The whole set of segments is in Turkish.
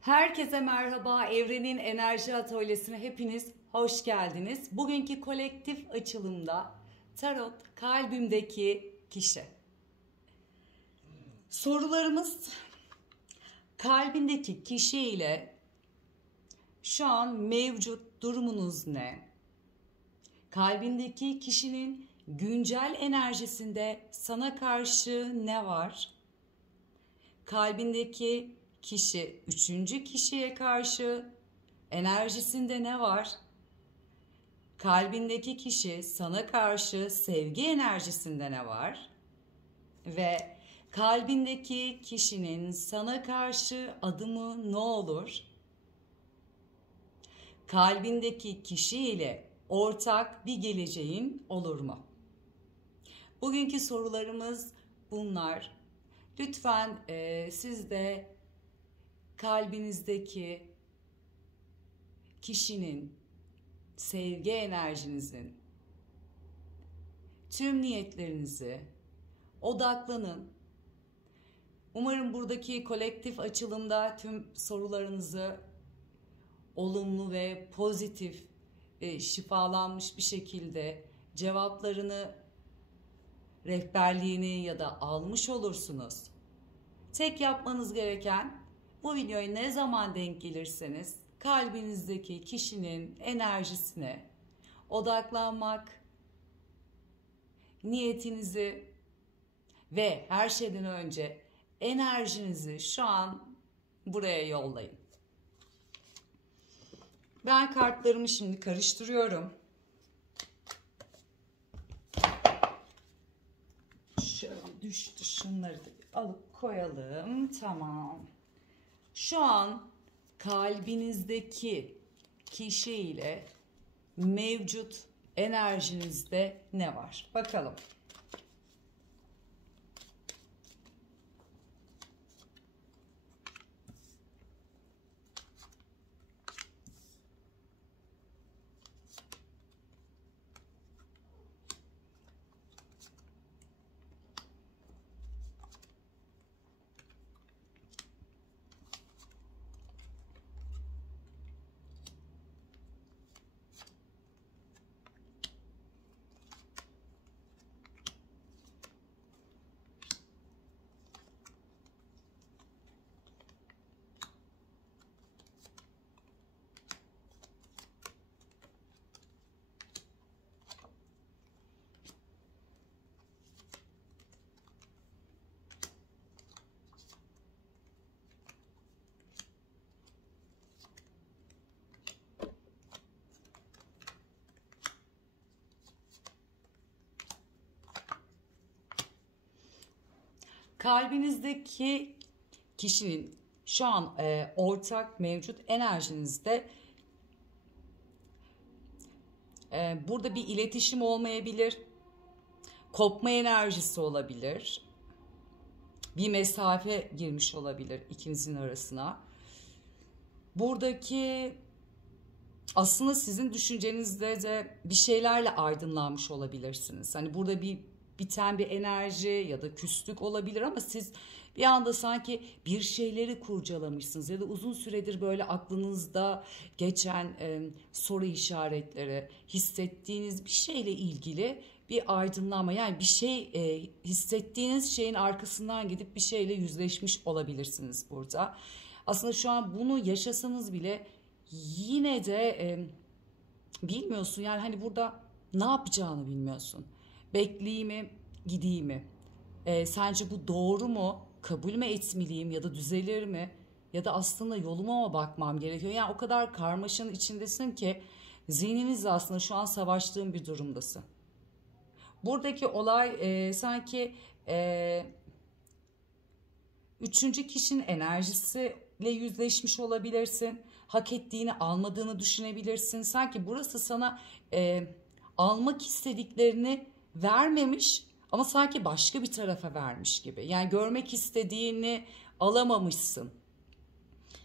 Herkese merhaba. Evrenin Enerji Atölyesi'ne hepiniz hoş geldiniz. Bugünkü kolektif açılımda Tarot kalbimdeki kişi. Sorularımız kalbindeki kişi ile şu an mevcut durumunuz ne? Kalbindeki kişinin güncel enerjisinde sana karşı ne var? Kalbindeki kişi üçüncü kişiye karşı enerjisinde ne var? Kalbindeki kişi sana karşı sevgi enerjisinde ne var? Ve kalbindeki kişinin sana karşı adımı ne olur? Kalbindeki kişi ile ortak bir geleceğin olur mu? Bugünkü sorularımız bunlar. Lütfen siz de kalbinizdeki kişinin, sevgi enerjinizin, tüm niyetlerinizi odaklanın. Umarım buradaki kolektif açılımda tüm sorularınızı olumlu ve pozitif, şifalanmış bir şekilde cevaplarını, rehberliğini ya da almış olursunuz. Tek yapmanız gereken bu videoya ne zaman denk gelirseniz kalbinizdeki kişinin enerjisine odaklanmak, niyetinizi ve her şeyden önce enerjinizi şu an buraya yollayın. Ben kartlarımı şimdi karıştırıyorum. Şöyle düştü, şunları da alıp koyalım. Tamam. Şu an kalbinizdeki kişi ile mevcut enerjinizde ne var? Bakalım. Kalbinizdeki kişinin şu an ortak mevcut enerjinizde burada bir iletişim olmayabilir, kopma enerjisi olabilir, bir mesafe girmiş olabilir ikinizin arasına. Buradaki aslında sizin düşüncenizde de bir şeylerle aydınlanmış olabilirsiniz. Hani burada biten bir enerji ya da küslük olabilir ama siz bir anda sanki bir şeyleri kurcalamışsınız ya da uzun süredir böyle aklınızda geçen soru işaretleri, hissettiğiniz bir şeyle ilgili bir aydınlanma, yani bir şey hissettiğiniz şeyin arkasından gidip bir şeyle yüzleşmiş olabilirsiniz burada. Aslında şu an bunu yaşasanız bile yine de bilmiyorsun, yani hani burada ne yapacağını bilmiyorsun. Bekleyeyim mi, gideyim mi? Sence bu doğru mu? Kabul mü etmeliyim ya da düzelir mi? Ya da aslında yoluma mı bakmam gerekiyor? Yani o kadar karmaşanın içindesin ki zihninizle aslında şu an savaştığın bir durumdasın. Buradaki olay sanki üçüncü kişinin enerjisiyle yüzleşmiş olabilirsin. Hak ettiğini almadığını düşünebilirsin. Sanki burası sana almak istediklerini vermemiş ama sanki başka bir tarafa vermiş gibi. Yani görmek istediğini alamamışsın.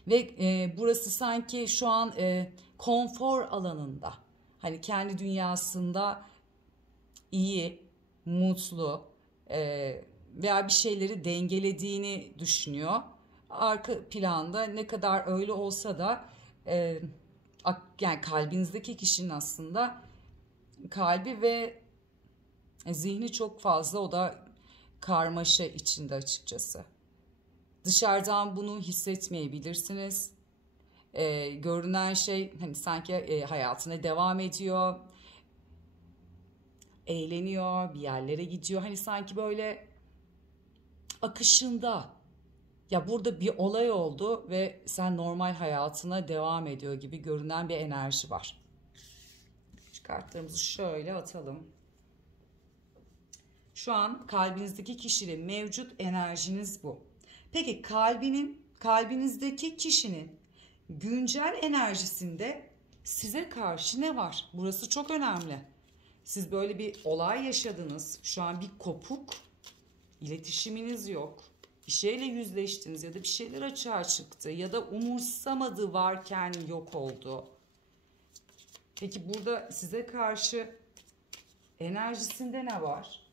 Ve burası sanki şu an konfor alanında. Hani kendi dünyasında iyi, mutlu veya bir şeyleri dengelediğini düşünüyor. arka planda ne kadar öyle olsa da e, yani kalbinizdeki kişinin aslında kalbi ve zihni çok fazla, o da karmaşa içinde açıkçası. Dışarıdan bunu hissetmeyebilirsiniz. Görünen şey hani sanki hayatına devam ediyor, eğleniyor, bir yerlere gidiyor. Hani sanki böyle akışında. Ya burada bir olay oldu ve sen normal hayatına devam ediyor gibi görünen bir enerji var. Şu kartlarımızı şöyle atalım. Şu an kalbinizdeki kişiyle mevcut enerjiniz bu. Peki kalbinizdeki kişinin güncel enerjisinde size karşı ne var? Burası çok önemli. Siz böyle bir olay yaşadınız. Şu an bir kopuk, iletişiminiz yok. Bir şeyle yüzleştiniz ya da bir şeyler açığa çıktı ya da umursamadı varken yok oldu. Peki burada size karşı enerjisinde ne var?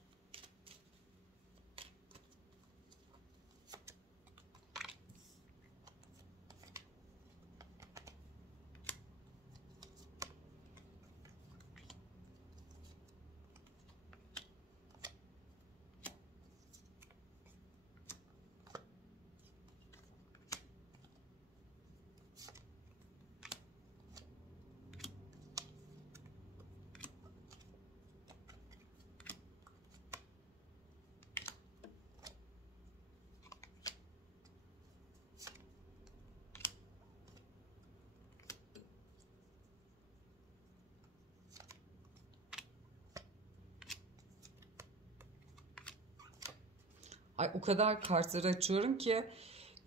Ay, o kadar kartları açıyorum ki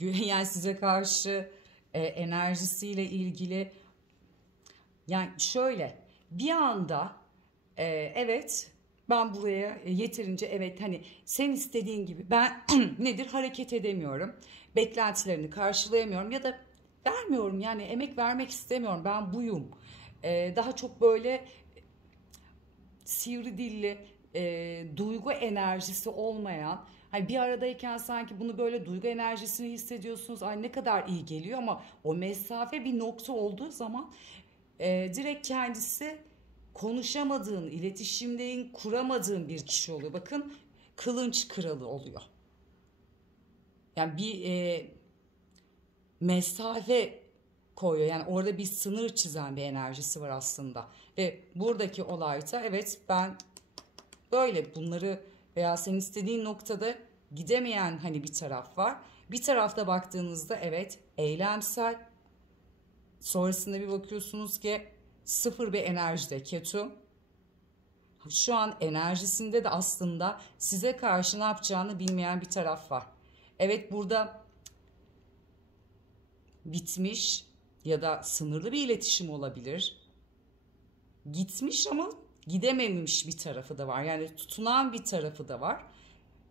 yani size karşı enerjisiyle ilgili, yani şöyle bir anda evet ben buraya yeterince, evet hani sen istediğin gibi ben nedir hareket edemiyorum, beklentilerini karşılayamıyorum ya da vermiyorum, yani emek vermek istemiyorum, ben buyum. Daha çok böyle sivri dilli, duygu enerjisi olmayan, hani bir aradayken sanki bunu böyle duygu enerjisini hissediyorsunuz. Ay ne kadar iyi geliyor ama o mesafe bir nokta olduğu zaman direkt kendisi konuşamadığın, iletişimde kuramadığın bir kişi oluyor. Bakın, kılınç kralı oluyor. Yani bir mesafe koyuyor. Yani orada bir sınır çizen bir enerjisi var aslında. Ve buradaki olayda evet ben böyle bunları, veya senin istediğin noktada gidemeyen hani bir taraf var. Bir tarafta baktığınızda evet eylemsel, sonrasında bir bakıyorsunuz ki sıfır bir enerjide Ketu. Şu an enerjisinde de aslında size karşı ne yapacağını bilmeyen bir taraf var. Evet, burada bitmiş ya da sınırlı bir iletişim olabilir. Gitmiş ama gidememiş bir tarafı da var. Yani tutunan bir tarafı da var.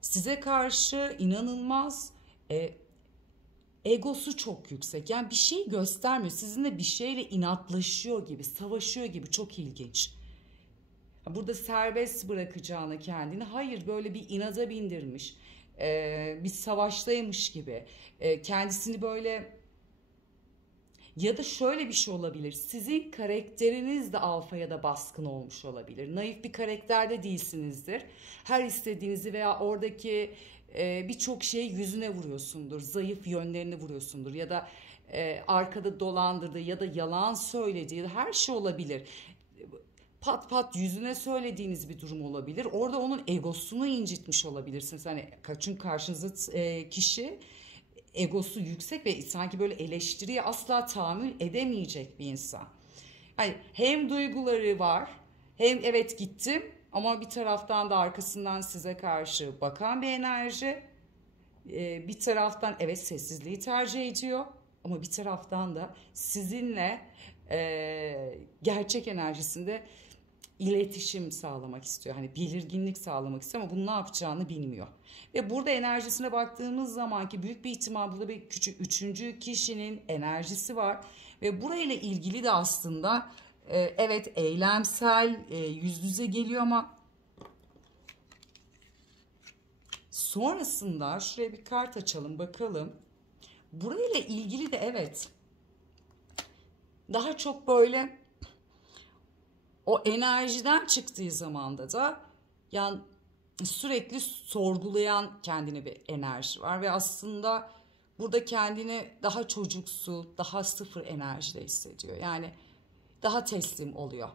Size karşı inanılmaz egosu çok yüksek. Yani bir şey göstermiyor. Sizinle bir şeyle inatlaşıyor gibi, savaşıyor gibi, çok ilginç. Burada serbest bırakacağını kendini, hayır böyle bir inada bindirmiş. Bir savaştaymış gibi. Kendisini böyle, ya da şöyle bir şey olabilir. Sizin karakteriniz de alfa ya da baskın olmuş olabilir. Naif bir karakterde değilsinizdir. Her istediğinizi veya oradaki birçok şeyi yüzüne vuruyorsundur. Zayıf yönlerini vuruyorsundur. Ya da arkada dolandırdığı ya da yalan söylediği her şey olabilir. Pat pat yüzüne söylediğiniz bir durum olabilir. Orada onun egosunu incitmiş olabilirsiniz. Hani çünkü karşınızda kişi egosu yüksek ve sanki böyle eleştiriye asla tahammül edemeyecek bir insan. Hani hem duyguları var, hem evet gittim ama bir taraftan da arkasından size karşı bakan bir enerji. Bir taraftan evet sessizliği tercih ediyor ama bir taraftan da sizinle gerçek enerjisinde iletişim sağlamak istiyor. Hani belirginlik sağlamak istiyor ama bunu ne yapacağını bilmiyor. Ve burada enerjisine baktığımız zaman ki büyük bir ihtimal burada bir küçük üçüncü kişinin enerjisi var. Ve burayla ilgili de aslında evet eylemsel, yüz yüze geliyor ama sonrasında şuraya bir kart açalım bakalım. burayla ilgili de evet, daha çok böyle o enerjiden çıktığı zamanda da yani sürekli sorgulayan kendine bir enerji var ve aslında burada kendini daha çocuksu, daha sıfır enerjide hissediyor. Yani daha teslim oluyor.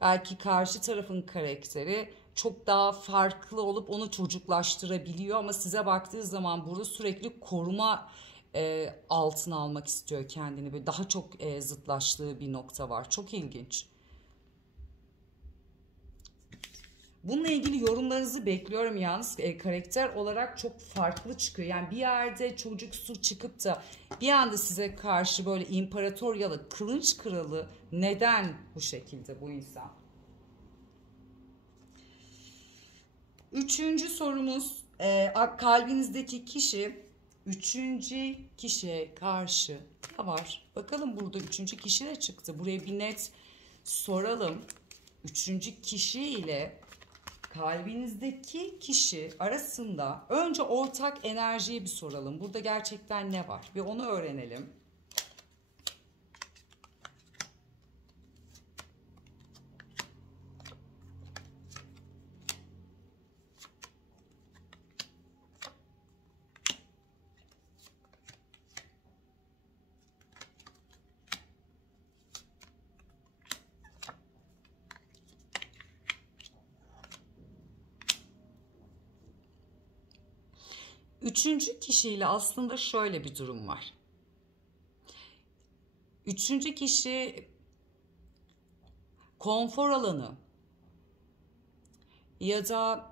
Belki karşı tarafın karakteri çok daha farklı olup onu çocuklaştırabiliyor ama size baktığı zaman burada sürekli koruma altına almak istiyor kendini. Böyle daha çok zıtlaştığı bir nokta var. Çok ilginç. Bununla ilgili yorumlarınızı bekliyorum yalnız. Karakter olarak çok farklı çıkıyor. Yani bir yerde çocuksu çıkıp da bir anda size karşı böyle imparator ya da kılıç kralı, neden bu şekilde bu insan? Üçüncü sorumuz, kalbinizdeki kişi üçüncü kişiye karşı ne var? Bakalım, burada üçüncü kişi de çıktı. Buraya bir net soralım. Üçüncü kişi ile kalbinizdeki kişi arasında önce ortak enerjiyi bir soralım. Burada gerçekten ne var? Bir onu öğrenelim. Üçüncü kişiyle aslında şöyle bir durum var. Üçüncü kişi konfor alanı ya da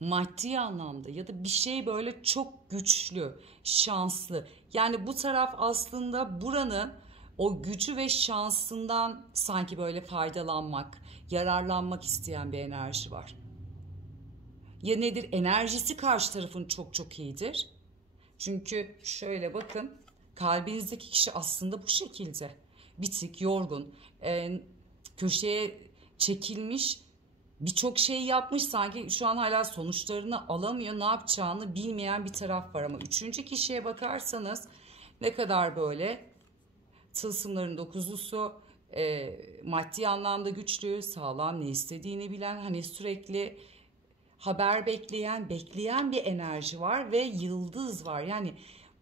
maddi anlamda ya da bir şey böyle çok güçlü, şanslı. Yani bu taraf aslında buranın o gücü ve şansından sanki böyle faydalanmak, yararlanmak isteyen bir enerji var. Ya nedir? Enerjisi karşı tarafın çok çok iyidir. Çünkü şöyle bakın, kalbinizdeki kişi aslında bu şekilde. Bitik, yorgun, köşeye çekilmiş, birçok şey yapmış, sanki şu an hala sonuçlarını alamıyor, ne yapacağını bilmeyen bir taraf var. Ama üçüncü kişiye bakarsanız ne kadar böyle tılsımların dokuzlusu, maddi anlamda güçlü, sağlam, ne istediğini bilen, hani sürekli haber bekleyen bir enerji var ve yıldız var. Yani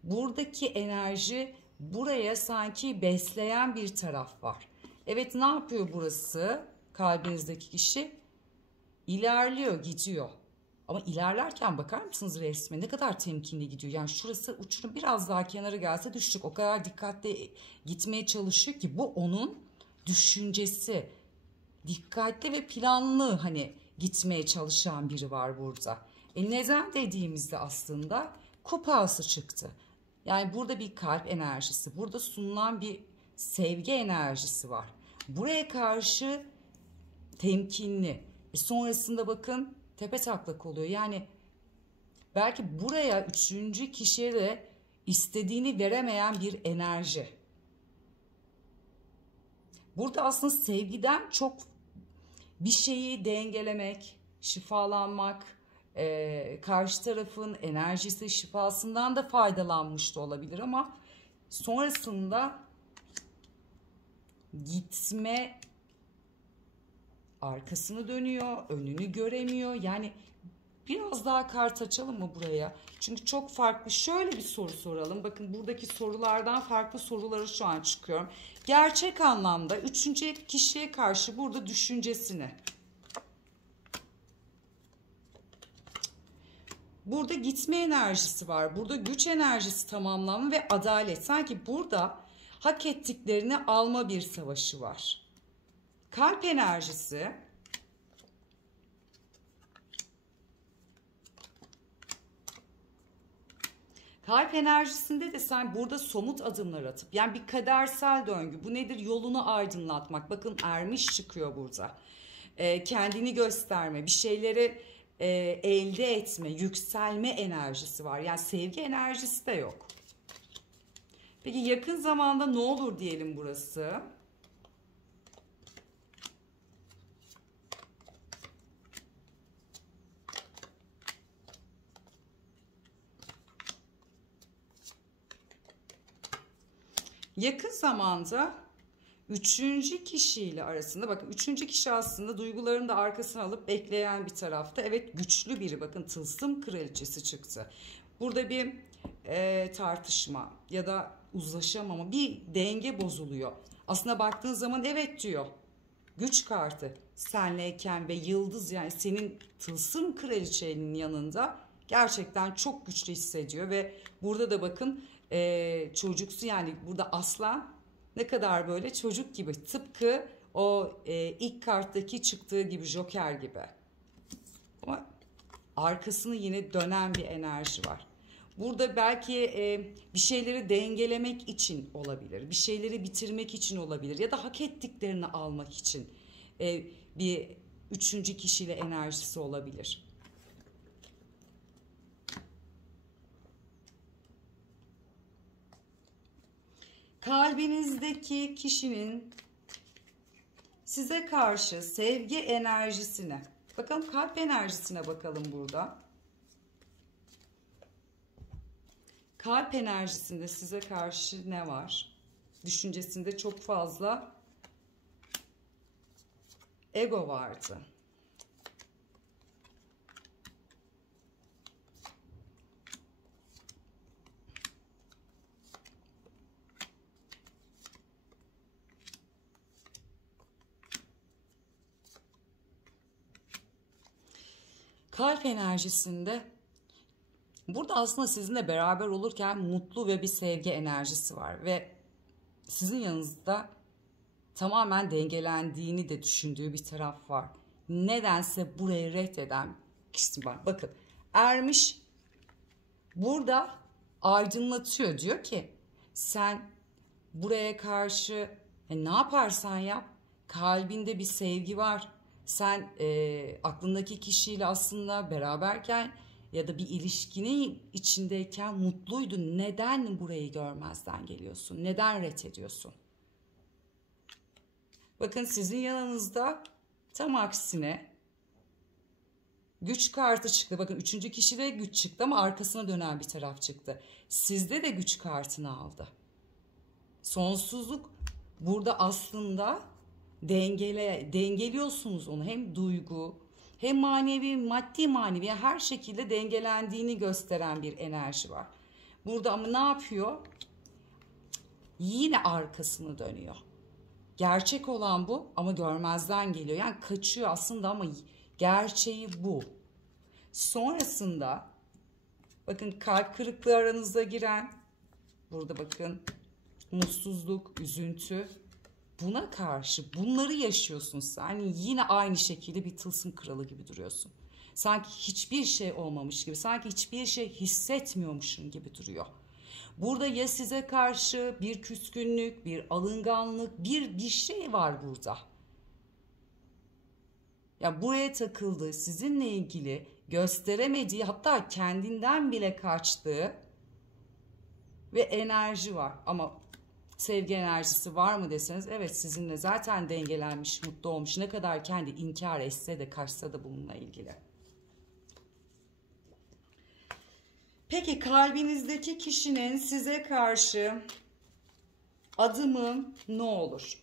buradaki enerji buraya sanki besleyen bir taraf var. Evet, ne yapıyor burası? Kalbinizdeki kişi ilerliyor, gidiyor. Ama ilerlerken bakar mısınız resme? Ne kadar temkinli gidiyor. Yani şurası uçurum, biraz daha kenara gelse düştük. O kadar dikkatli gitmeye çalışıyor ki bu onun düşüncesi. Dikkatli ve planlı hani gitmeye çalışan biri var burada. Neden dediğimizde aslında kupası çıktı. Yani burada bir kalp enerjisi, burada sunulan bir sevgi enerjisi var. Buraya karşı temkinli. Sonrasında bakın tepe taklak oluyor. Yani belki buraya üçüncü kişiye de istediğini veremeyen bir enerji. Burada aslında sevgiden çok bir şeyi dengelemek, şifalanmak, karşı tarafın enerjisi, şifasından da faydalanmış da olabilir ama sonrasında gitme, arkasını dönüyor, önünü göremiyor. Yani biraz daha kart açalım mı buraya? Çünkü çok farklı. Şöyle bir soru soralım. Bakın, buradaki sorulardan farklı soruları şu an çıkıyorum. Gerçek anlamda üçüncü kişiye karşı burada düşüncesini. Burada gitme enerjisi var. Burada güç enerjisi, tamamlanma ve adalet. Sanki burada hak ettiklerini alma bir savaşı var. Kalp enerjisi. Kalp enerjisinde de sen burada somut adımlar atıp, yani bir kadersel döngü. Bu nedir? Yolunu aydınlatmak. Bakın, ermiş çıkıyor burada. Kendini gösterme, bir şeyleri elde etme, yükselme enerjisi var. Yani sevgi enerjisi de yok. Peki yakın zamanda ne olur diyelim burası? Yakın zamanda üçüncü kişiyle arasında, bakın üçüncü kişi aslında duygularını da arkasına alıp bekleyen bir tarafta. Evet, güçlü biri, bakın tılsım kraliçesi çıktı. Burada bir tartışma ya da uzlaşamama, bir denge bozuluyor. Aslında baktığın zaman evet diyor. Güç kartı senleyken ve yıldız, yani senin tılsım kraliçenin yanında gerçekten çok güçlü hissediyor. Ve burada da bakın çocuksu, yani burada aslan ne kadar böyle çocuk gibi, tıpkı o ilk karttaki çıktığı gibi, Joker gibi. Ama arkasını yine dönen bir enerji var. Burada belki bir şeyleri dengelemek için olabilir, bir şeyleri bitirmek için olabilir ya da hak ettiklerini almak için bir üçüncü kişiyle enerjisi olabilir. Kalbinizdeki kişinin size karşı sevgi enerjisine, bakalım kalp enerjisine bakalım burada. Kalp enerjisinde size karşı ne var? Düşüncesinde çok fazla ego vardı. Kalp enerjisinde burada aslında sizinle beraber olurken mutlu ve bir sevgi enerjisi var ve sizin yanınızda tamamen dengelendiğini de düşündüğü bir taraf var. Nedense burayı reddeden kişi var. Bakın, ermiş burada aydınlatıyor, diyor ki sen buraya karşı ne yaparsan yap, kalbinde bir sevgi var. Sen aklındaki kişiyle aslında beraberken ya da bir ilişkinin içindeyken mutluydun. Neden burayı görmezden geliyorsun? Neden reddediyorsun? Bakın sizin yanınızda tam aksine güç kartı çıktı. Bakın üçüncü kişide güç çıktı ama arkasına dönen bir taraf çıktı. Sizde de güç kartını aldı. Sonsuzluk burada aslında dengeliyorsunuz onu. Hem duygu hem manevi, maddi manevi, her şekilde dengelendiğini gösteren bir enerji var. Burada ama ne yapıyor? Yine arkasını dönüyor. Gerçek olan bu ama görmezden geliyor. Yani kaçıyor aslında ama gerçeği bu. Sonrasında bakın kalp kırıklığı aranıza giren, burada bakın mutsuzluk, üzüntü, buna karşı bunları yaşıyorsun sen. Yine aynı şekilde bir tılsım kralı gibi duruyorsun. Sanki hiçbir şey olmamış gibi, sanki hiçbir şey hissetmiyormuşsun gibi duruyor. Burada ya size karşı bir küskünlük, bir alınganlık, bir şey var burada. Ya buraya takıldığı, sizinle ilgili gösteremediği, hatta kendinden bile kaçtığı ve enerji var. Ama sevgi enerjisi var mı deseniz, evet, sizinle zaten dengelenmiş, mutlu olmuş. Ne kadar kendi inkar etse de, kaçsa da bununla ilgili. Peki kalbinizdeki kişinin size karşı adımı ne olur?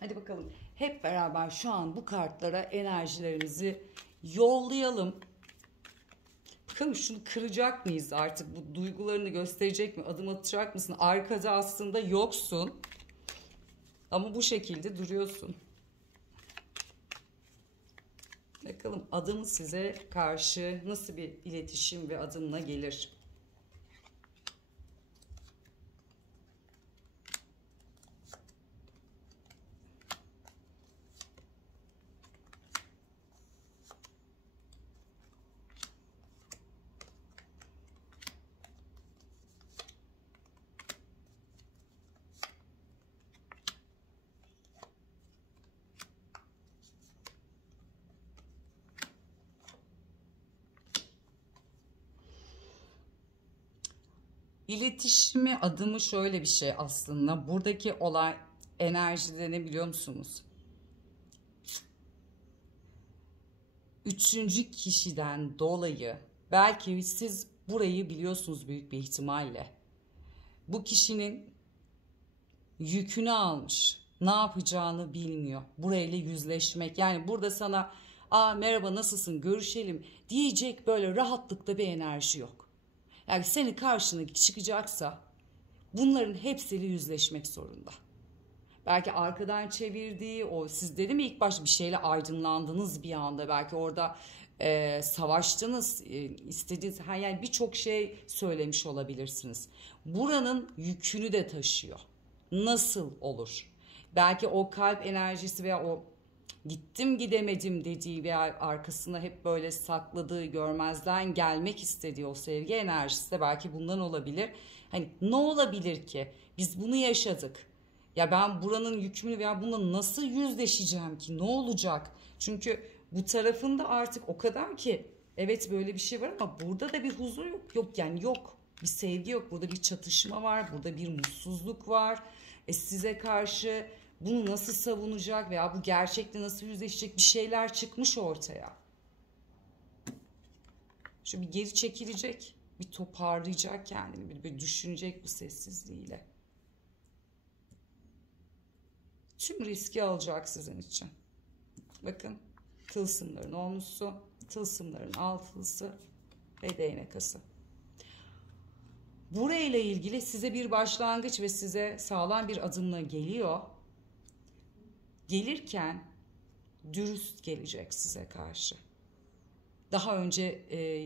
Hadi bakalım hep beraber şu an bu kartlara enerjilerimizi yollayalım. Bakalım şunu kıracak mıyız artık? Bu duygularını gösterecek mi? Adım atacak mısın? Arkada aslında yoksun. Ama bu şekilde duruyorsun. Bakalım adım size karşı nasıl bir iletişim ve adımla gelir? İletişimi adımı şöyle bir şey aslında. Buradaki olay enerjide ne biliyor musunuz? Üçüncü kişiden dolayı belki siz burayı biliyorsunuz büyük bir ihtimalle. Bu kişinin yükünü almış. Ne yapacağını bilmiyor. Burayla yüzleşmek. Yani burada sana merhaba nasılsın görüşelim diyecek böyle rahatlıkta bir enerji yok. Yani seni karşına çıkacaksa bunların hepsiyle yüzleşmek zorunda. Belki arkadan çevirdiği o, siz dedim mi ilk başta bir şeyle aydınlandınız bir anda. Belki orada savaştınız, istediğiniz yani birçok şey söylemiş olabilirsiniz. Buranın yükünü de taşıyor. Nasıl olur? Belki o kalp enerjisi veya o gittim gidemedim dediği veya arkasında hep böyle sakladığı, görmezden gelmek istediği o sevgi enerjisi de belki bundan olabilir. Hani ne olabilir ki? Biz bunu yaşadık. Ya ben buranın yükümlü veya bununla nasıl yüzleşeceğim ki? Ne olacak? Çünkü bu tarafında artık o kadar ki evet böyle bir şey var ama burada da bir huzur yok. Yok yani yok. Bir sevgi yok. Burada bir çatışma var. Burada bir mutsuzluk var. Size karşı bunu nasıl savunacak veya bu gerçekle nasıl yüzleşecek bir şeyler çıkmış ortaya. Şu bir geri çekilecek. Bir toparlayacak kendini. Bir düşünecek bu sessizliğiyle. Tüm riski alacak sizin için. Bakın tılsımların onlusu, tılsımların altılısı ve değnek ası. Burayla ilgili size bir başlangıç ve size sağlam bir adımla geliyor. Gelirken dürüst gelecek size karşı. Daha önce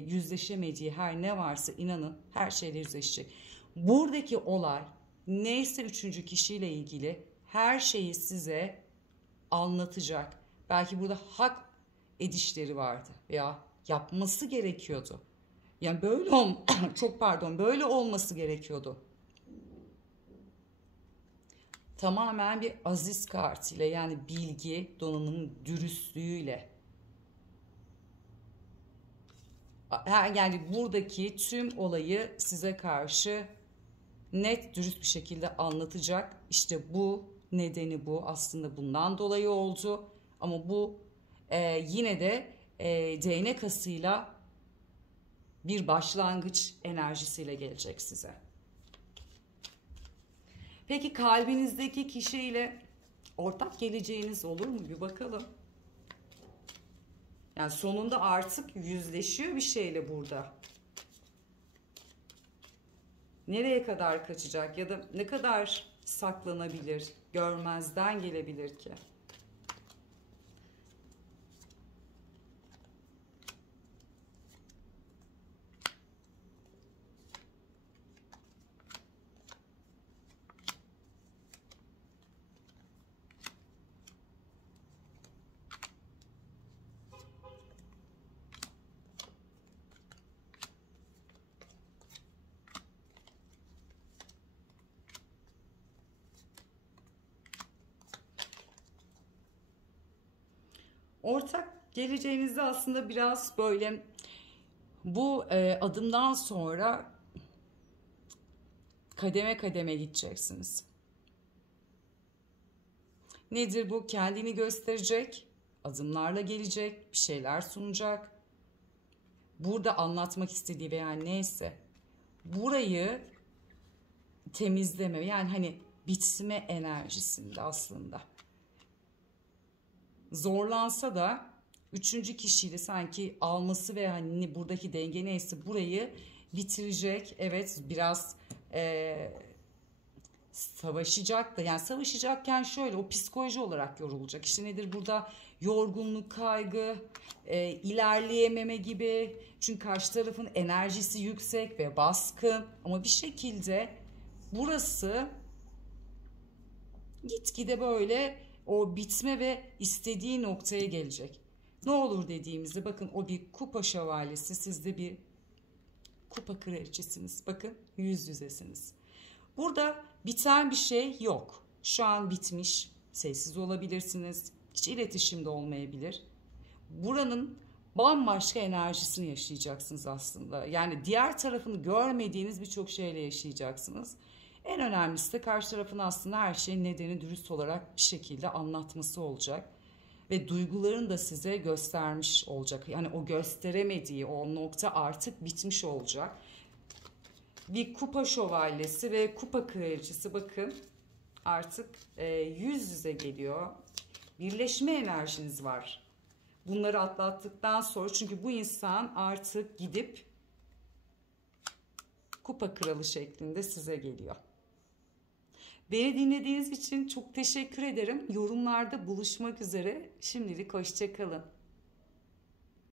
yüzleşemediği her ne varsa inanın her şeyle yüzleşecek. Buradaki olay neyse üçüncü kişiyle ilgili her şeyi size anlatacak. Belki burada hak edişleri vardı veya yapması gerekiyordu. Yani böyle böyle olması gerekiyordu. Tamamen bir aziz kartıyla yani bilgi, donanım, dürüstlüğüyle. Yani buradaki tüm olayı size karşı net, dürüst bir şekilde anlatacak. İşte bu nedeni bu. Aslında bundan dolayı oldu. Ama bu yine de değnek asıyla bir başlangıç enerjisiyle gelecek size. Peki kalbinizdeki kişiyle ortak geleceğiniz olur mu? Bir bakalım. Yani sonunda artık yüzleşiyor bir şeyle burada. Nereye kadar kaçacak ya da ne kadar saklanabilir, görmezden gelebilir ki? Ortak geleceğinizde aslında biraz böyle bu adımdan sonra kademe kademe gideceksiniz. Nedir bu? Kendini gösterecek, adımlarla gelecek, bir şeyler sunacak. Burada anlatmak istediği veya neyse burayı temizleme yani hani bitme enerjisinde aslında. Zorlansa da üçüncü kişiyle sanki alması ve hani buradaki denge neyse burayı bitirecek. Evet biraz savaşacak da yani savaşacakken şöyle o psikoloji olarak yorulacak. İşte nedir burada yorgunluk, kaygı, ilerleyememe gibi. Çünkü karşı tarafın enerjisi yüksek ve baskın ama bir şekilde burası gitgide böyle o bitme ve istediği noktaya gelecek. Ne olur dediğimizde bakın o bir kupa şövalyesi, siz de bir kupa kraliçesiniz. Bakın yüz yüzesiniz. Burada biten bir şey yok. Şu an bitmiş. Sessiz olabilirsiniz. Hiç iletişimde olmayabilir. Buranın bambaşka enerjisini yaşayacaksınız aslında. Yani diğer tarafını görmediğiniz birçok şeyle yaşayacaksınız. En önemlisi de karşı tarafın aslında her şeyin nedeni dürüst olarak bir şekilde anlatması olacak. Ve duygularını da size göstermiş olacak. Yani o gösteremediği o nokta artık bitmiş olacak. Bir kupa şövalyesi ve kupa kraliçesi bakın. artık yüz yüze geliyor. Birleşme enerjiniz var. Bunları atlattıktan sonra, çünkü bu insan artık gidip kupa kralı şeklinde size geliyor. Beni dinlediğiniz için çok teşekkür ederim. Yorumlarda buluşmak üzere. Şimdilik hoşça kalın.